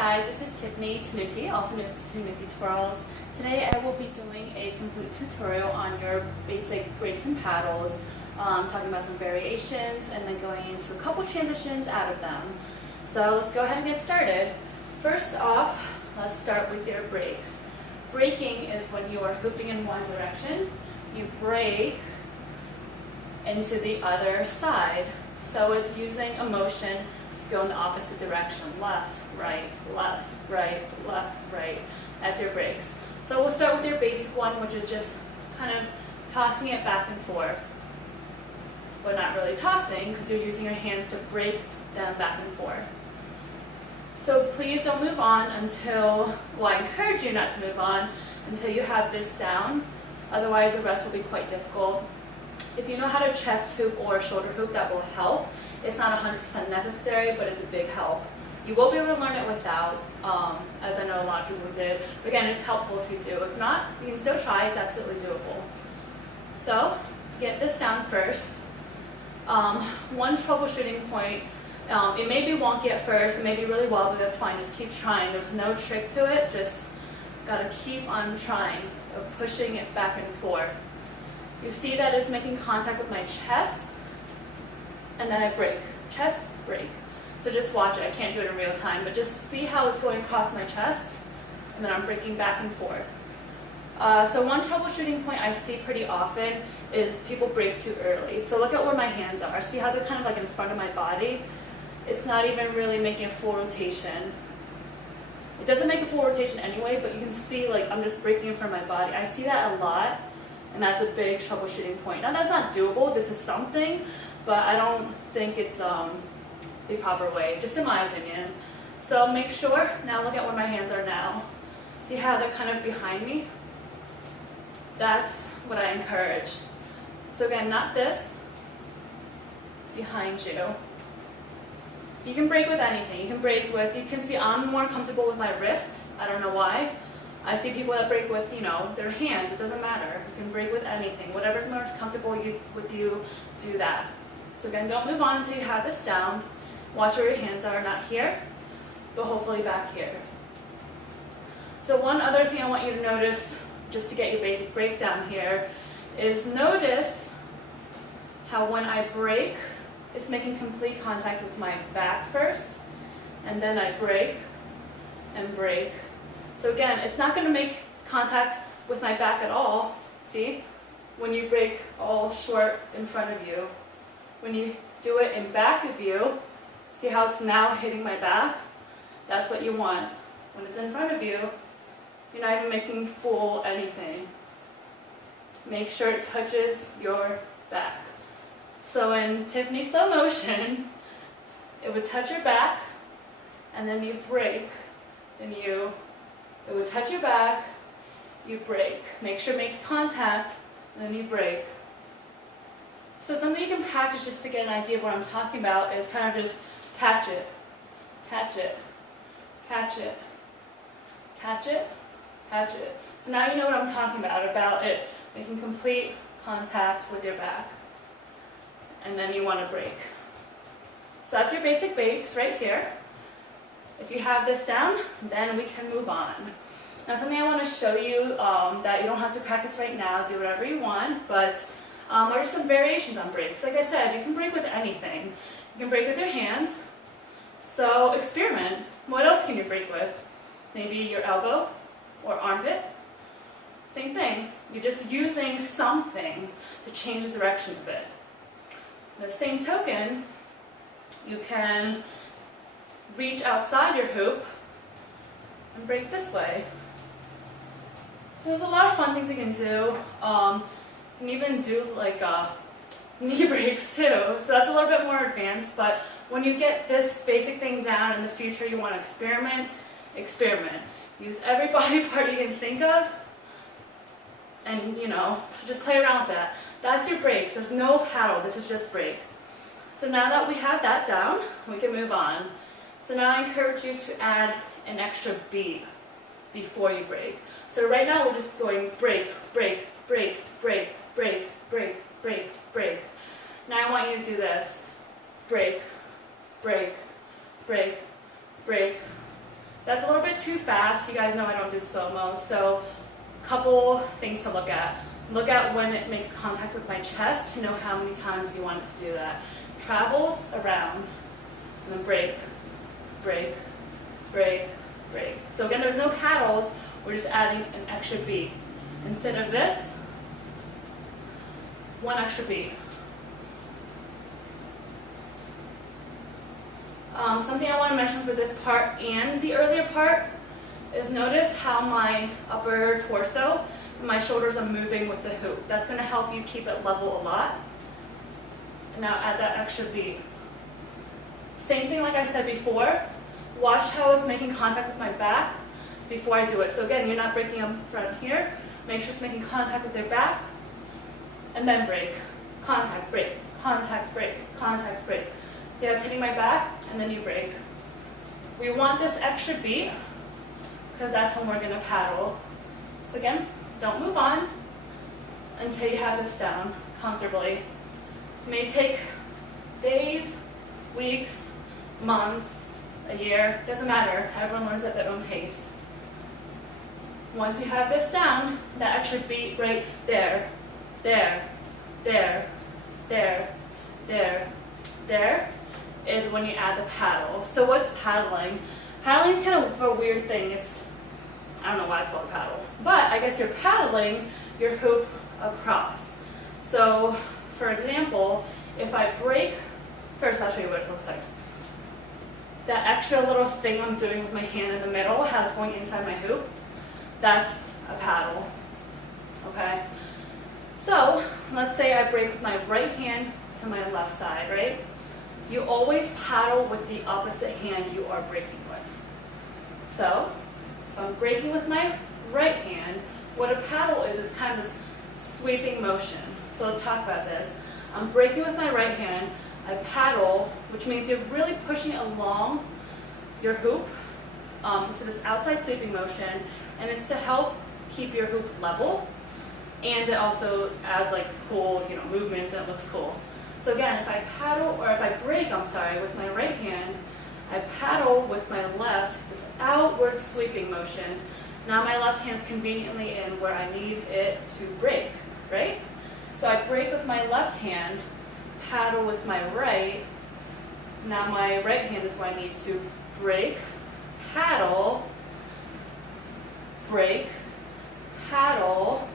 guys, this is Tiffany Tanuki, also known as Tanuki Twirls. Today I will be doing a complete tutorial on your basic breaks and paddles, talking about some variations and then going into a couple transitions out of them. So let's go ahead and get started. First off, let's start with your breaks. Breaking is when you are hooping in one direction, you break into the other side. So it's using a motion to go in the opposite direction, left, right, left, right, left, right. That's your breaks. So we'll start with your basic one, which is just kind of tossing it back and forth. But not really tossing, because you're using your hands to break them back and forth. So please don't move on until, well, I encourage you not to move on until you have this down. Otherwise the rest will be quite difficult. If you know how to chest hoop or shoulder hoop, that will help. It's not 100% necessary, but it's a big help. You will be able to learn it without, as I know a lot of people did. But again, it's helpful if you do. If not, you can still try. It's absolutely doable. So, get this down first. One troubleshooting point, it may be wonky at first, it may be really well, but that's fine. Just keep trying. There's no trick to it. Just gotta keep on trying, of pushing it back and forth. You see that it's making contact with my chest, and then I break. Chest, break. So just watch it. I can't do it in real time, but just see how it's going across my chest, and then I'm breaking back and forth. So one troubleshooting point I see pretty often is people break too early. So look at where my hands are. See how they're kind of like in front of my body? It's not even really making a full rotation. It doesn't make a full rotation anyway, but you can see like I'm just breaking in front of my body. I see that a lot. And that's a big troubleshooting point. Now that's not doable, this is something, but I don't think it's the proper way, just in my opinion. So make sure, now look at where my hands are now. See how they're kind of behind me? That's what I encourage. So again, not this, behind you. You can break with anything. You can see I'm more comfortable with my wrists, I don't know why. I see people that break with, their hands. It doesn't matter. You can break with anything. Whatever's more comfortable with you, do that. So again, don't move on until you have this down. Watch where your hands are, not here, but hopefully back here. So one other thing I want you to notice, just to get your basic breakdown here, is notice how when I break, it's making complete contact with my back first, and then I break and break. So again, it's not going to make contact with my back at all, see? When you break all short in front of you. When you do it in back of you, see how it's now hitting my back? That's what you want. When it's in front of you, you're not even making full anything. Make sure it touches your back. So in Tiffany slow motion, it would touch your back, and then you break, then it would touch your back, you break. Make sure it makes contact, and then you break. So something you can practice just to get an idea of what I'm talking about is kind of just catch it, catch it, catch it, catch it, catch it. So now you know what I'm talking about it making complete contact with your back. And then you want to break. So that's your basic breaks right here. If you have this down, then we can move on. Now something I want to show you that you don't have to practice right now, do whatever you want, but are some variations on breaks. Like I said, you can break with anything. You can break with your hands, so experiment. What else can you break with? Maybe your elbow or armpit? Same thing. You're just using something to change the direction of it. The same token, you can reach outside your hoop and break this way. So there's a lot of fun things you can do. You can even do like knee breaks too. So that's a little bit more advanced, but when you get this basic thing down in the future, you want to experiment, experiment. Use every body part you can think of, and just play around with that. That's your breaks. There's no paddle, this is just break. So now that we have that down, we can move on. So now I encourage you to add an extra beat before you break. So right now we're just going break, break, break, break, break, break, break, break. Now I want you to do this. Break, break, break, break. That's a little bit too fast. You guys know I don't do slow-mo, so couple things to look at. Look at when it makes contact with my chest to know how many times you want it to do that. Travels around, and then break, break, break, break. So again, there's no paddles, we're just adding an extra beat. Instead of this, one extra beat. Something I want to mention for this part and the earlier part is notice how my upper torso and my shoulders are moving with the hoop. That's going to help you keep it level a lot. And now add that extra beat. Same thing like I said before. Watch how it's making contact with my back before I do it. So again, you're not breaking up front here. Make sure it's making contact with your back. And then break. Contact, break. Contact, break. Contact, break. See how it's hitting my back? And then you break. We want this extra beat because that's when we're going to paddle. So again, don't move on until you have this down comfortably. It may take days, weeks, months, a year, doesn't matter. Everyone learns at their own pace. Once you have this down, that extra beat right there, there, there, there, there, there, is when you add the paddle. So what's paddling? Paddling is kind of a weird thing. I don't know why it's called a paddle, but I guess you're paddling your hoop across. So for example, if I break, first I'll show you what it looks like. That extra little thing I'm doing with my hand in the middle, how it's going inside my hoop, that's a paddle, okay? So let's say I break with my right hand to my left side, right? You always paddle with the opposite hand you are breaking with. So if I'm breaking with my right hand, what a paddle is kind of this sweeping motion. So let's talk about this. I'm breaking with my right hand, I paddle, which means you're really pushing along your hoop to this outside sweeping motion, and it's to help keep your hoop level, and it also adds like cool, movements, and it looks cool. So again, if I paddle, or if I break, with my right hand, I paddle with my left, this outward sweeping motion. Now my left hand's conveniently in where I need it to break, right? So I break with my left hand, paddle with my right. Now my right hand is where I need to break, paddle, break, paddle,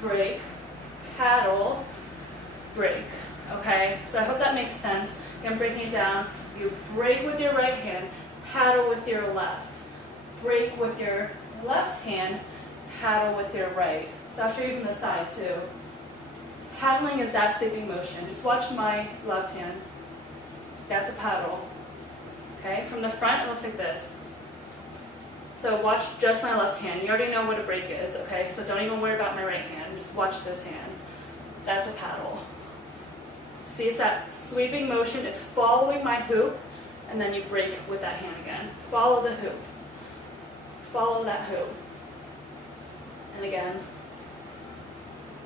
break, paddle, break. Okay, so I hope that makes sense. Again, breaking it down, you break with your right hand, paddle with your left. Break with your left hand, paddle with your right. So I'll show you from the side too. Paddling is that sweeping motion. Just watch my left hand. That's a paddle. Okay, from the front it looks like this. So watch just my left hand. You already know what a break is, okay? So don't even worry about my right hand. Just watch this hand. That's a paddle. See, it's that sweeping motion. It's following my hoop, and then you break with that hand again. Follow the hoop. Follow that hoop. And again.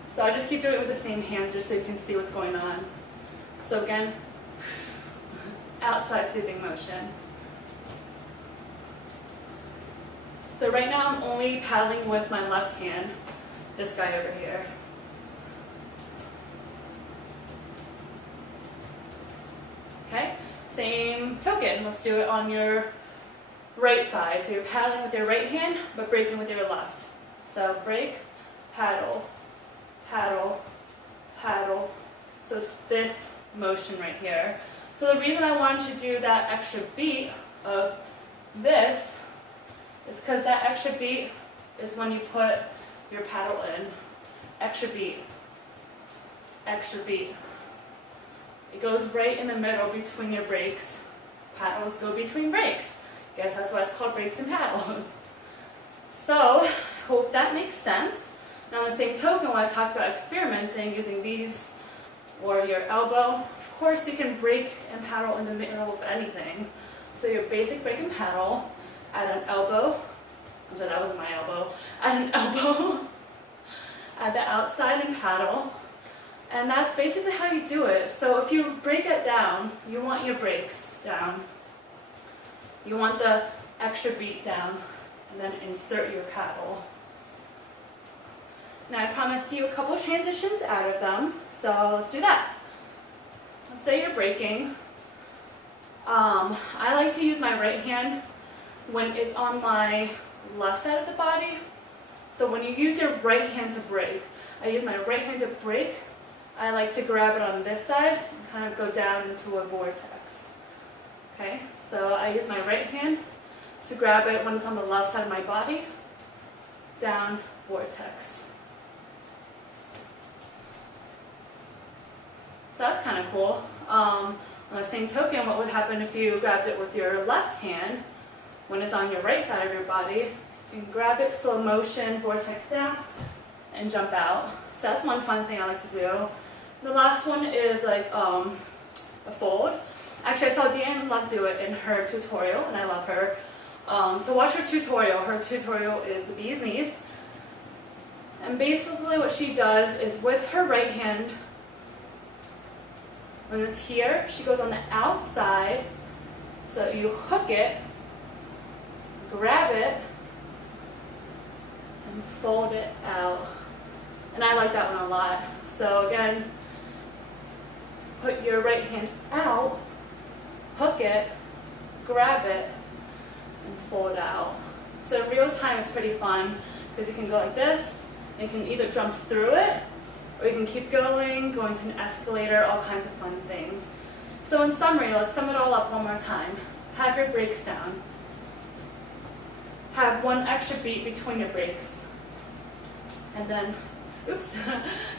So I just keep doing it with the same hand just so you can see what's going on. So again, outside sweeping motion. So right now I'm only paddling with my left hand, this guy over here. Okay, same token, let's do it on your right side. So you're paddling with your right hand, but breaking with your left. So break, paddle, paddle, paddle. So it's this motion right here. So the reason I wanted to do that extra beat of this is because that extra beat is when you put your paddle in. Extra beat. Extra beat. It goes right in the middle between your breaks. Paddles go between breaks. Guess that's why it's called breaks and paddles. So, hope that makes sense. Now, on the same token, when I talked about experimenting using these or your elbow, of course you can break and paddle in the middle of anything. So your basic break and paddle, add an elbow. I'm sorry, that wasn't my elbow. Add an elbow. Add the outside and paddle. And that's basically how you do it. So if you break it down, you want your breaks down. You want the extra beat down, and then insert your paddle. Now I promised you a couple transitions out of them, so let's do that. Let's say you're breaking. I like to use my right hand when it's on my left side of the body. So when you use your right hand to break, I use my right hand to break. I like to grab it on this side and kind of go down into a vortex. Okay, so I use my right hand to grab it when it's on the left side of my body, down, vortex. So that's kind of cool. On the same token, what would happen if you grabbed it with your left hand when it's on your right side of your body? You can grab it, slow motion, vortex down, and jump out. So that's one fun thing I like to do. The last one is like a fold. Actually, I saw Deanne Love do it in her tutorial, and I love her. So watch her tutorial. Her tutorial is the bee's knees. And basically what she does is with her right hand, when it's here, she goes on the outside, so you hook it, grab it, and fold it out. And I like that one a lot. So again, put your right hand out, hook it, grab it, and fold out. So in real time, it's pretty fun because you can go like this, and you can either jump through it, or you can keep going to an escalator, all kinds of fun things. So in summary, let's sum it all up one more time. Have your breaks down. Have one extra beat between your breaks. And then, oops.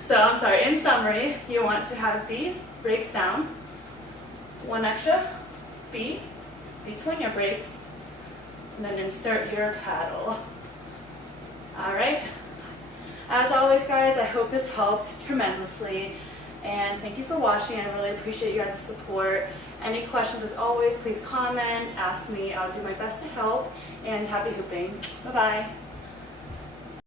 So I'm sorry, in summary, you want to have these breaks down, one extra beat between your breaks, and then insert your paddle. All right? As always, guys, I hope this helped tremendously, and thank you for watching. I really appreciate you guys' support. Any questions, as always, please comment, ask me. I'll do my best to help, and happy hooping. Bye-bye.